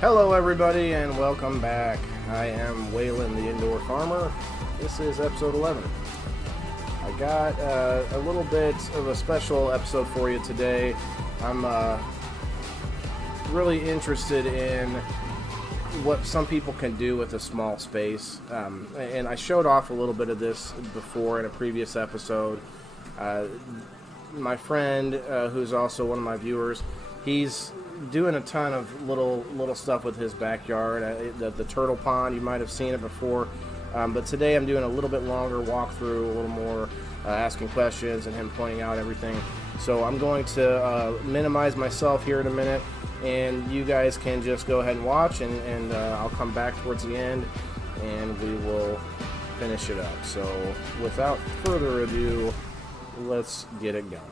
Hello everybody and welcome back. I am Waylon the Indoor Farmer. This is episode 11. I got a little bit of a special episode for you today. I'm really interested in what some people can do with a small space. And I showed off a little bit of this before in a previous episode. My friend, who's also one of my viewers, he's doing a ton of little stuff with his backyard. The turtle pond, you might have seen it before, but today I'm doing a little bit longer walkthrough, a little more asking questions and him pointing out everything. So I'm going to minimize myself here in a minute, and you guys can just go ahead and watch, and I'll come back towards the end and we will finish it up. So without further ado, let's get it going.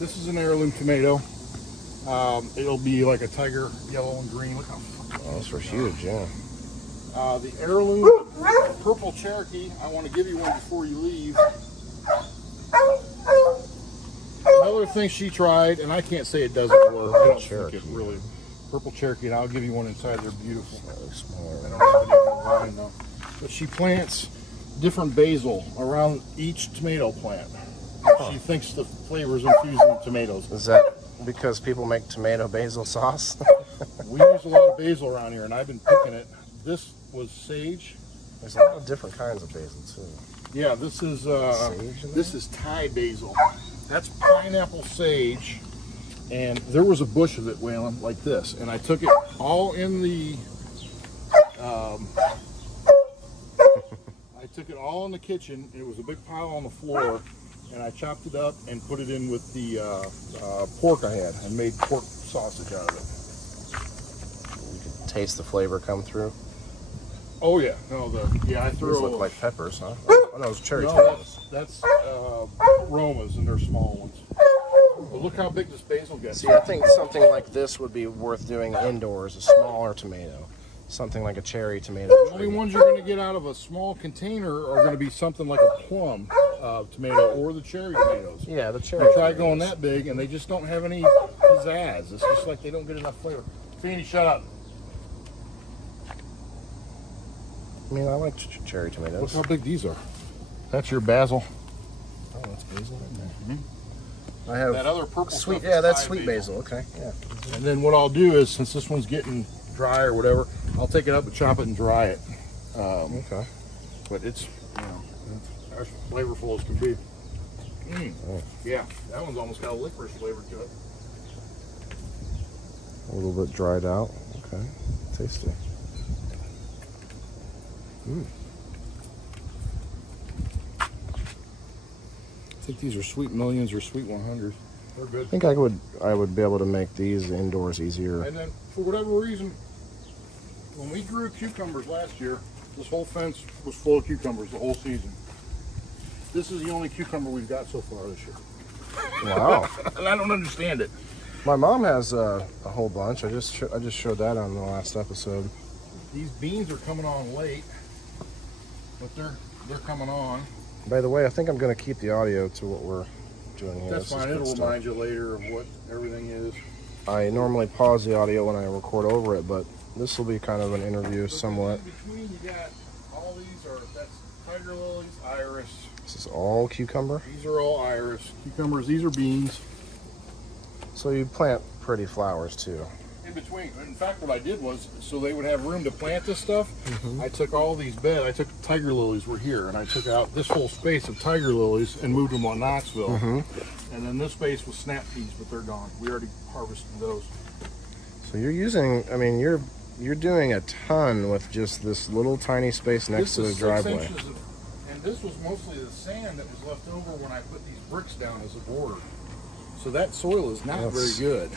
This is an heirloom tomato. It'll be like a tiger, yellow and green. Look how fucking those are huge, yeah. The heirloom purple Cherokee. I want to give you one before you leave. Another thing she tried, and I can't say it doesn't work. I don't think it really. Purple Cherokee, and I'll give you one inside. They're beautiful. I don't have any in line though. But she plants different basil around each tomato plant. She thinks the flavor is infused in tomatoes. Is that because people make tomato basil sauce? We use a lot of basil around here, and I've been picking it. This was sage. There's a lot of different kinds of basil too. Yeah, this is Thai basil. That's pineapple sage, and there was a bush of it, Waylon, like this, and I took it all in the. I took it all in the kitchen. It was a big pile on the floor. And I chopped it up and put it in with the pork I had and made pork sausage out of it. You can taste the flavor come through. Oh yeah, no, I threw. These look like peppers, huh? Oh no, it's cherry tomatoes. That's Romas, and they're small ones. But look how big this basil gets. See, I think something like this would be worth doing indoors. A smaller tomato, something like a cherry tomato. The only ones you're going to get out of a small container are going to be something like a plum tomato or the cherry tomatoes. Yeah, the cherry. I tried going that big, and they just don't have any pizzazz. It's just like they don't get enough flavor. Feeny, shut up. I mean, I like cherry tomatoes. Look how big these are. That's your basil. Oh, that's basil in there. Mm-hmm. I have that other purple sweet. stuff. Yeah, that's sweet basil. Okay. Yeah. And then what I'll do is, since this one's getting dry or whatever, I'll take it up and chop it and dry it. Okay. But it's, as flavorful as can be. Oh. Yeah, that one's almost got a licorice flavor to it. A little bit dried out. Okay. Tasty. I think these are sweet millions or sweet 100s. They're good. I think I would be able to make these indoors easier. And then, for whatever reason, when we grew cucumbers last year, this whole fence was full of cucumbers the whole season. This is the only cucumber we've got so far this year. Wow. And I don't understand it. My mom has a whole bunch. I just showed that on the last episode. These beans are coming on late, but they're coming on. By the way, I think I'm going to keep the audio to what we're doing here. That's fine. It'll remind you later of what everything is. I normally pause the audio when I record over it, but this will be kind of an interview somewhat. In between, you got all these that's tiger lilies, iris. This is all cucumber? These are all iris. Cucumbers, these are beans. So you plant pretty flowers too. In between. In fact, what I did was, so they would have room to plant this stuff, I took all these beds, I took tiger lilies were here, and I took out this whole space of tiger lilies and moved them on Knoxville. And then this space was snap peas, but they're gone. We already harvested those. So you're using, I mean, you're doing a ton with just this little tiny space next to the driveway. And this was mostly the sand that was left over when I put these bricks down as a border. So that soil is not very good.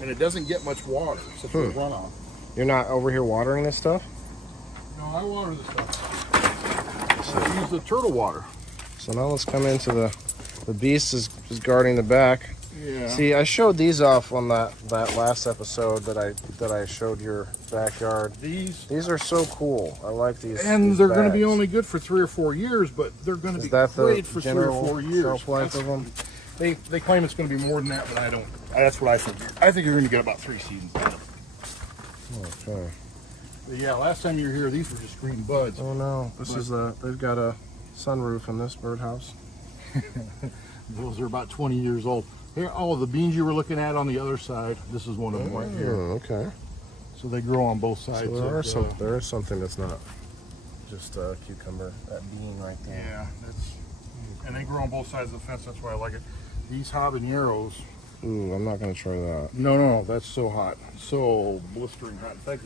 And it doesn't get much water, except for runoff. You're not over here watering this stuff? No, I water this stuff. I use the turtle water. So now let's come into the beast is guarding the back. Yeah. See, I showed these off on that last episode that I showed your backyard. These are so cool. I like these. And these they're going to be bags. only good for 3 or 4 years, but they're going to be great for 3 or 4 years. Shelf life of them? They claim it's going to be more than that, but I don't. That's what I think. I think you're going to get about 3 seasons out of it. Okay. But yeah, last time you were here, these were just green buds. Oh no, they've got a sunroof in this birdhouse. Those are about 20 years old. Here, oh, the beans you were looking at on the other side, this is one of them right here. Okay. So they grow on both sides. So there is something that's not just a cucumber, that bean right there. Yeah, and they grow on both sides of the fence, that's why I like it. These habaneros. Ooh, I'm not going to try that. No, that's so hot. So blistering hot. In fact,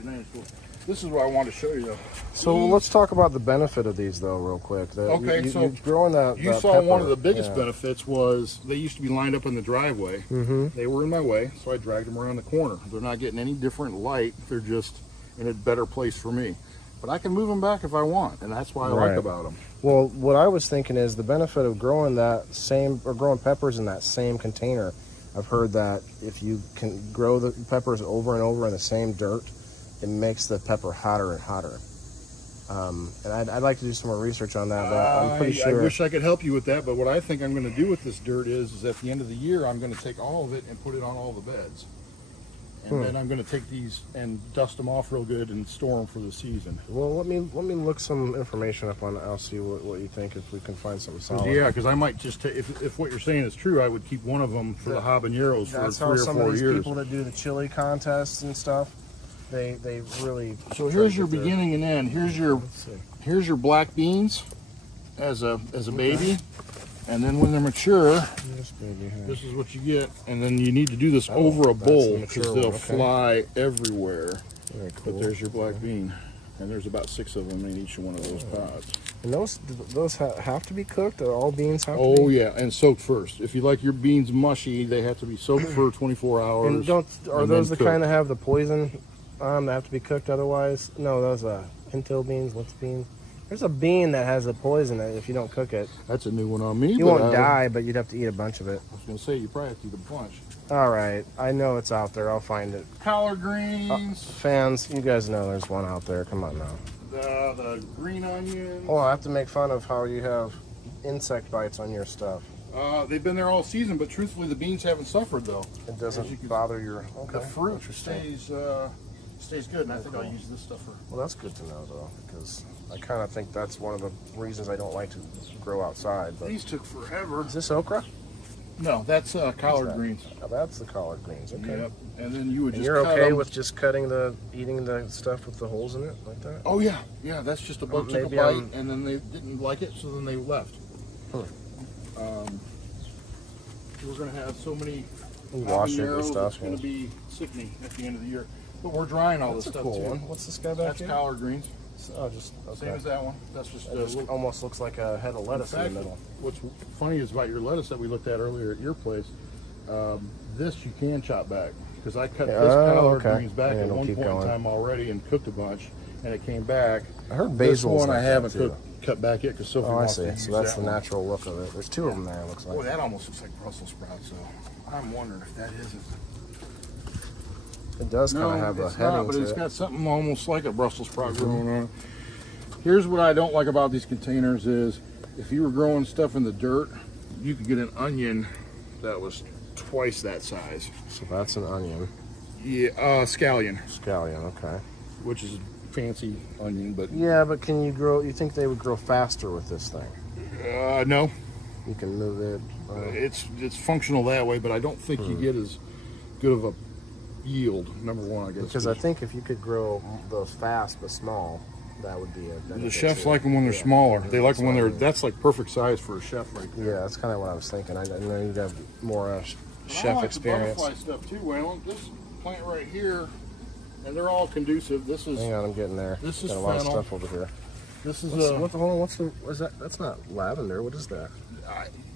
this is what I wanted to show you though. So let's talk about the benefit of these though real quick. Okay, so you're growing that you saw pepper. one of the biggest benefits was they used to be lined up in the driveway. Mm-hmm. They were in my way, so I dragged them around the corner. They're not getting any different light. They're just in a better place for me. But I can move them back if I want, and that's what I like about them. Well, what I was thinking is the benefit of growing growing peppers in that same container. I've heard that if you can grow the peppers over and over in the same dirt, it makes the pepper hotter and hotter. And I'd like to do some more research on that, but I'm pretty sure. I wish I could help you with that, but what I think I'm going to do with this dirt is at the end of the year, I'm going to take all of it and put it on all the beds. And then I'm going to take these and dust them off real good and store them for the season. Well, let me look some information up on it. I'll see what you think, if we can find something solid. Yeah, because I might just take, if what you're saying is true, I would keep one of them for the habaneros for 3 or 4 years. That's how some of these people that do the chili contests and stuff, they really. So here's your beginning and end. Here's your black beans as a baby. And then when they're mature, this is what you get. And then you need to do this over a bowl because they'll fly everywhere. Very cool. But there's your black bean. And there's about 6 of them in each one of those pods. And those have to be cooked? All beans have to be? Oh, yeah, and soaked first. If you like your beans mushy, they have to be soaked for 24 hours. And are those the kind that have the poison that have to be cooked otherwise? No, those pinto beans, what's beans? There's a bean that has a poison that if you don't cook it. That's a new one on me. You won't die, but you'd have to eat a bunch of it. I was going to say, you probably have to eat a bunch. All right. I know it's out there. I'll find it. Collard greens. Fans, you guys know there's one out there. Come on now. The green onions. Oh, I have to make fun of how you have insect bites on your stuff. They've been there all season, but truthfully, the beans haven't suffered, though. It doesn't bother your... Okay. The fruit stays good, and I think I'll use this stuff for... Well, that's good to know, though, because I kind of think that's one of the reasons I don't like to grow outside. But these took forever. Is this okra? No, that's collard greens. Oh, that's the collard greens. Okay. Yep. And then you would just. You're okay with just eating the stuff with the holes in it like that? Oh yeah. That's just a bug took a bite, and then they didn't like it, so then they left. We're gonna have so many. Wash it and stuff. It's gonna be sickening at the end of the year. But we're drying all this stuff cool too. One. What's this guy back here? That's collard greens. Oh, just okay. Same as that one. That's just, almost looks like a head of lettuce in the middle. What's funny is about your lettuce that we looked at earlier at your place. This you can chop back because I cut this collard greens back at one point in time already and cooked a bunch, and it came back. I heard basil. This one I haven't cut back yet because Sophie wants to use so that's the natural look of it. There's 2 of them there. It looks like. Boy, that almost looks like Brussels sprouts. So I'm wondering if that isn't. It does kind of have a heading but to it's got something almost like a Brussels sprout growing on it. Here's what I don't like about these containers is if you were growing stuff in the dirt, you could get an onion that was twice that size. So that's an onion. Yeah, scallion. Scallion, okay. Which is a fancy onion, but... Yeah, but can you grow... You think they would grow faster with this thing? No. You can move it... It's functional that way, but I don't think you get as good of a yield, number one, I guess. Because I think if you could grow those fast but small, that would be a... The chefs like them when they're smaller. They like them when they're... That's like perfect size for a chef right there. Yeah, that's kind of what I was thinking. I know you'd have more chef experience. I like the butterfly stuff too, Waylon. This plant right here, and they're all conducive. This is... Hang on, I'm getting there. This is got a lot of stuff over here. This is what is that? That's not lavender. What is that?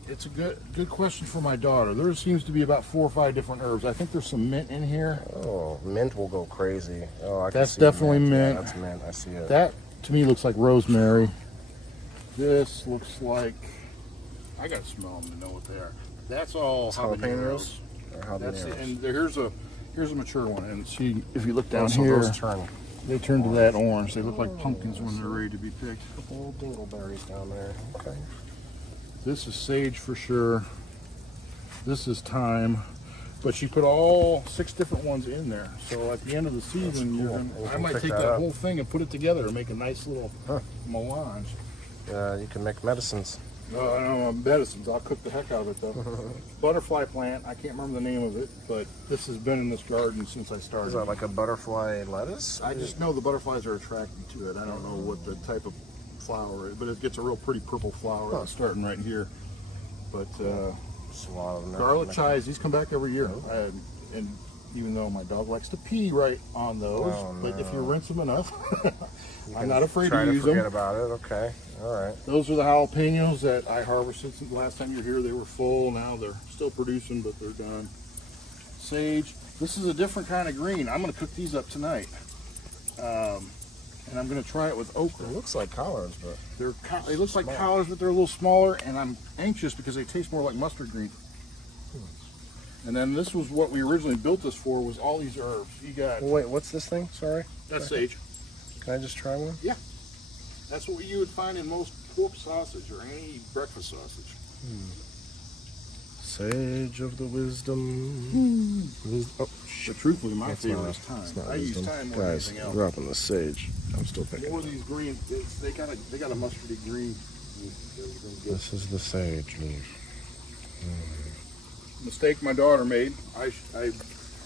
It's a good question for my daughter. There seems to be about 4 or 5 different herbs. I think there's some mint in here. Oh, mint will go crazy. Oh, I can that's see definitely mint. mint. Yeah, that's mint. I see it. That to me looks like rosemary. This looks like, I gotta smell them to know what they are. That's all jalapenos. That's it. And here's a mature one. And see if you look down so here, they turn to that orange. They look like pumpkins when they're ready to be picked. A couple dingleberries down there. Okay. This is sage for sure. This is thyme. But she put all 6 different ones in there. So at the end of the season, cool. I might take that whole thing and put it together and make a nice little melange. You can make medicines. No, I don't know medicines. I'll cook the heck out of it though. Butterfly plant. I can't remember the name of it, but this has been in this garden since I started. Is that like a butterfly lettuce? I just know the butterflies are attracted to it. I don't know what the type of flower is, but it gets a real pretty purple flower. It's starting right here. But garlic chives, these come back every year. And even though my dog likes to pee right on those, but if you rinse them enough, I'm not afraid to use them. Forget about it. Okay. All right. Those are the jalapenos that I harvested since the last time you were here. They were full. Now they're still producing, but they're done. Sage. This is a different kind of green. I'm going to cook these up tonight. And I'm going to try it with okra. It looks like collards, but they look like collards, but they're a little smaller. And I'm anxious because they taste more like mustard green. And then this was what we originally built this for, was all these herbs. You got. Wait, what's this thing? Sorry. That's sage. Can I just try one? Yeah. That's what you would find in most pork sausage or any breakfast sausage. Sage of the wisdom. Oh, shit. But truthfully, my favorite is thyme. I use thyme more than anything else. Dropping the sage. I'm still thinking. More of these greens, they got a mustardy green. This is the sage leaf. Mistake my daughter made. I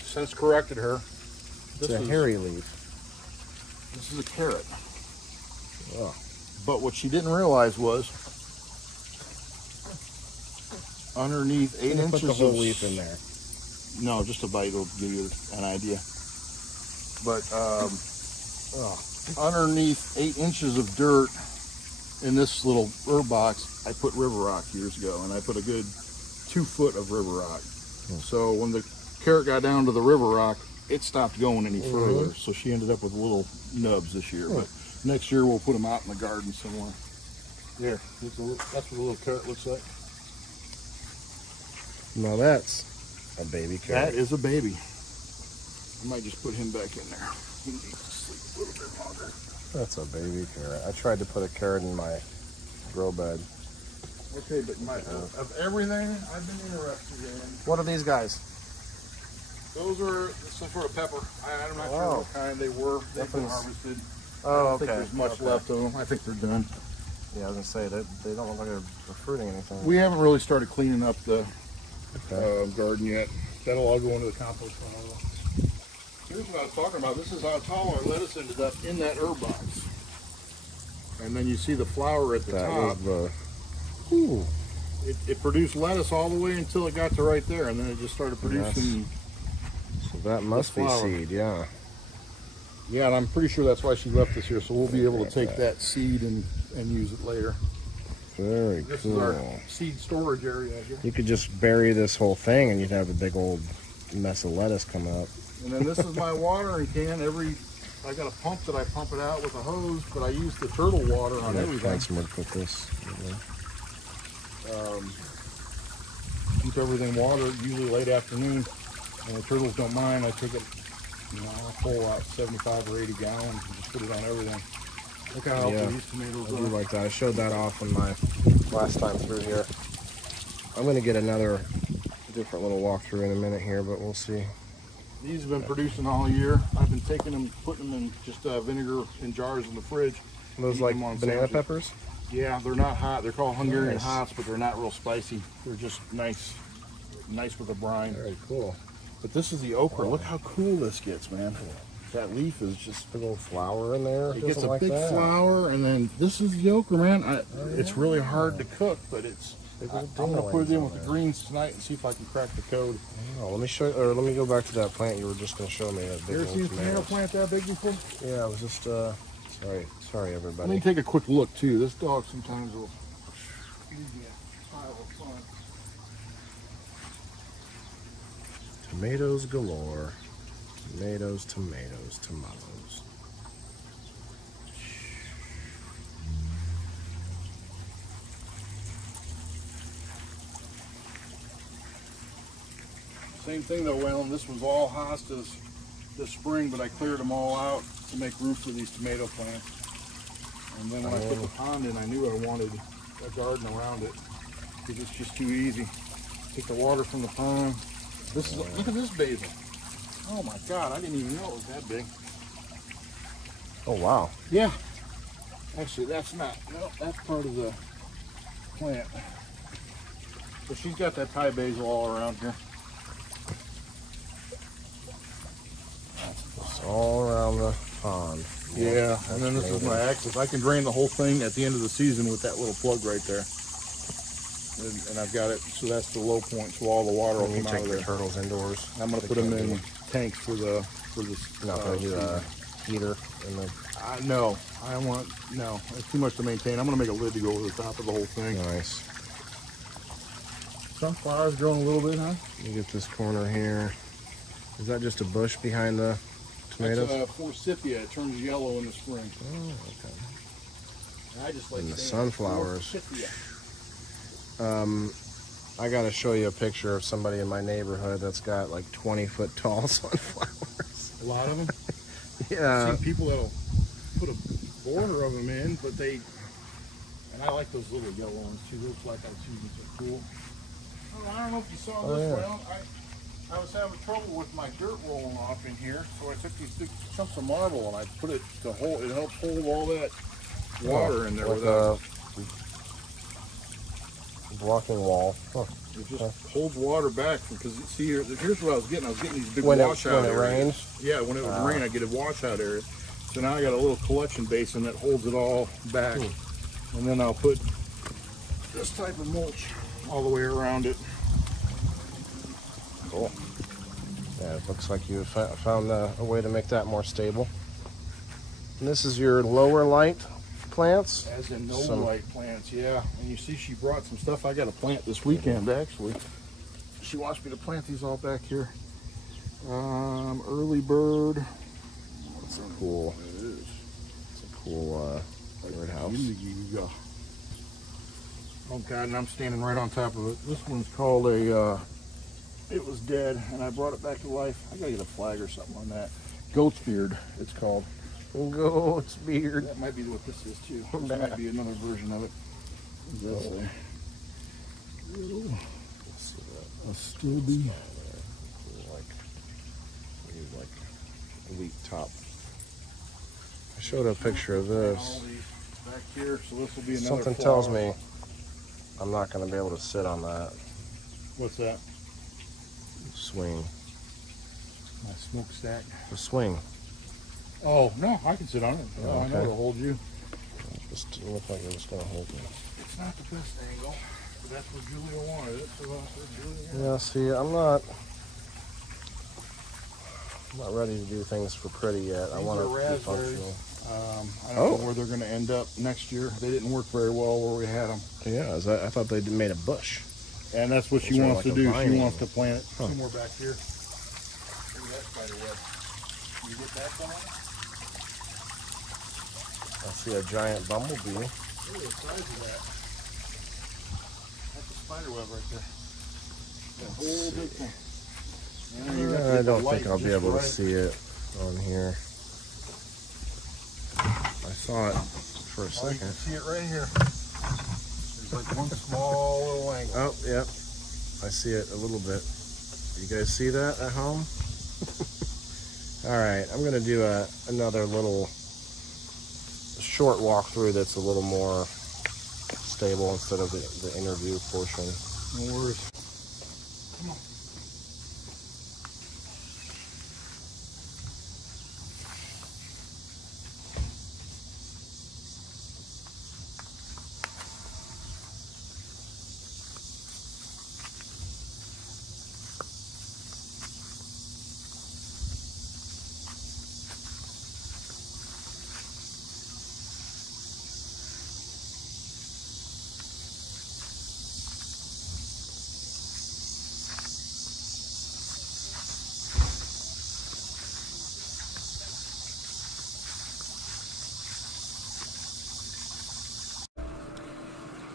since corrected her. It's a hairy leaf. This is a carrot. Oh. But what she didn't realize was underneath 8 inches put the whole leaf in there. No, just a bite will give you an idea. But underneath 8 inches of dirt in this little herb box, I put river rock years ago, and I put a good 2 foot of river rock. So when the carrot got down to the river rock, it stopped going any further. So she ended up with little nubs this year. But next year we'll put them out in the garden somewhere. There, that's what a little carrot looks like. Now that's a baby carrot. That is a baby. I might just put him back in there. He needs to sleep a little bit longer. That's a baby carrot. I tried to put a carrot in my grow bed. Okay, but of everything I've been interested in. What are these guys? Those are some sort of pepper. I'm not sure what kind they were. They've been harvested. Oh, I don't think there's much left of them. I think they're done. Yeah, I was going to say, they don't look like they're fruiting anything. We haven't really started cleaning up the garden yet. That'll all go into the compost pile. Here's what I was talking about. This is how tall our lettuce ended up in that herb box. And then you see the flower at the top. It produced lettuce all the way until it got to right there, and then it just started producing. So that must be seed, yeah. Yeah, and I'm pretty sure that's why she left this here, so we'll be able to take that seed and use it later. Very This cool. is our seed storage area here. You could just bury this whole thing and you'd have a big old mess of lettuce coming up. And then this is my watering can. I got a pump that I pump it out with a hose, but I use the turtle water on everything. Find somewhere to put this. Keep everything watered, usually late afternoon. And the turtles don't mind. I take it, I'll pull out 75 or 80 gallons and just put it on everything. Look how healthy these tomatoes I are. do like that. I showed that off on my last time through here. I'm going to get another different little walkthrough in a minute here, but we'll see. These have been producing all year. I've been taking them, putting them in just vinegar in jars in the fridge. Those like banana peppers? Yeah, they're not hot. They're called Hungarian hots, but they're not real spicy. They're just nice with a brine. Very cool. But this is the okra. Look how cool this gets, man. That leaf is just a little flower in there. It gets a big flower, and then this is the okra, man. It's really hard to cook, but I'm gonna put it in with the greens tonight and see if I can crack the code. Oh, let me show, or let me go back to that plant you were just gonna show me. That big You ever seen a tomato plant that big before? Yeah, I was just sorry everybody. Let me take a quick look too. This dog sometimes will leave me a pile of fun. Tomatoes galore. Tomatoes, tomatoes, tomatoes. Same thing though, Waylon. This was all hostas this spring, but I cleared them all out to make room for these tomato plants. And then when I put the pond in, I knew I wanted a garden around it because it's just too easy. Take the water from the pond, This is, look at this basil. Oh my God, I didn't even know it was that big. Oh wow. Yeah. Actually, that's not, no, that's part of the plant. So she's got that Thai basil all around here. It's all around the pond. Yeah, and then this is my access. I can drain the whole thing at the end of the season with that little plug right there. And I've got it, so that's the low point, so all the water will come out of there. Take the turtles indoors. I'm going to put them in tanks for this. Not going to do a heater in the... No, I don't want, no, it's too much to maintain. I'm going to make a lid to go over the top of the whole thing. Nice. Sunflowers growing a little bit, huh? You get this corner here. Is that just a bush behind the tomatoes? That's forsythia. It turns yellow in the spring. Oh, okay. And I just like the sunflowers. Forsythia. I got to show you a picture of somebody in my neighborhood that's got like 20-foot tall sunflowers. A lot of them? Yeah. I've seen people that'll put a border of them in, but they, and I like those little yellow ones too. Those black eyed Susans are cool. I don't know if you saw this round. I was having trouble with my dirt rolling off in here, so I took these big chunks of marble and I put it to hold. It helped hold all that water in there without blocking wall. Huh. It just holds water back because see here's what I was getting. I was getting these big washout areas. When it rains. Yeah, when it would rain, I get a washout area. So now I got a little collection basin that holds it all back, and then I'll put this type of mulch all the way around it. Cool. Yeah, it looks like you found a way to make that more stable. And this is your lower light plants? As in no light plants, yeah. And you see she brought some stuff I got to plant this weekend, actually. She wants me to plant these all back here. Early bird. It's a cool. It is. It's a cool birdhouse. Oh God, and I'm standing right on top of it. This one's called a, it was dead, and I brought it back to life. I gotta get a flag or something on that. Goat's beard, it's called. Goat's beard. That might be what this is too. This might be another version of it. What does that say? Little. A stubby. Like elite top. I showed a picture of this. Back here, so this will be another Something tells me I'm not going to be able to sit on that. What's that? Swing. My smokestack. The swing. Oh, no, I can sit on it. Oh, I know it'll hold you. It just looked like it was going to hold me. It's not the best angle, but that's what Julia wanted it. So Julia. Yeah, see, I'm not ready to do things for pretty yet. I want to be functional. I don't know where they're going to end up next year. They didn't work very well where we had them. Yeah, I thought they made a bush. And that's what she wants to do. She wants to plant it. Some more back here. Look at that spider web. Can you get that going? I see a giant bumblebee. Look at the size of that. That's a spider web right there. That whole big thing. I don't think I'll be able to see it on here. I saw it for a second. You can see it right here. There's like one small little angle. Oh, yep. I see it a little bit. You guys see that at home? Alright, I'm going to do another little short walkthrough that's a little more stable instead of the interview portion. No worries. Come on.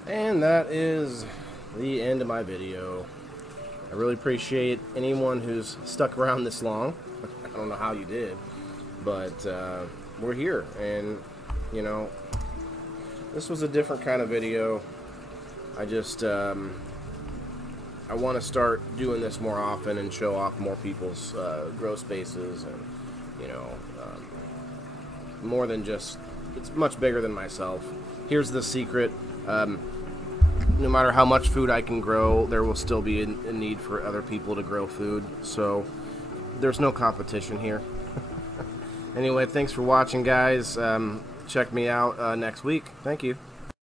And that is the end of my video. I really appreciate anyone who's stuck around this long. I don't know how you did, but we're here, and you know, this was a different kind of video. I just I want to start doing this more often and show off more people's grow spaces, and you know, more than just, it's much bigger than myself. Here's the secret. No matter how much food I can grow, there will still be a need for other people to grow food. So there's no competition here. Anyway, thanks for watching, guys. Check me out next week. Thank you.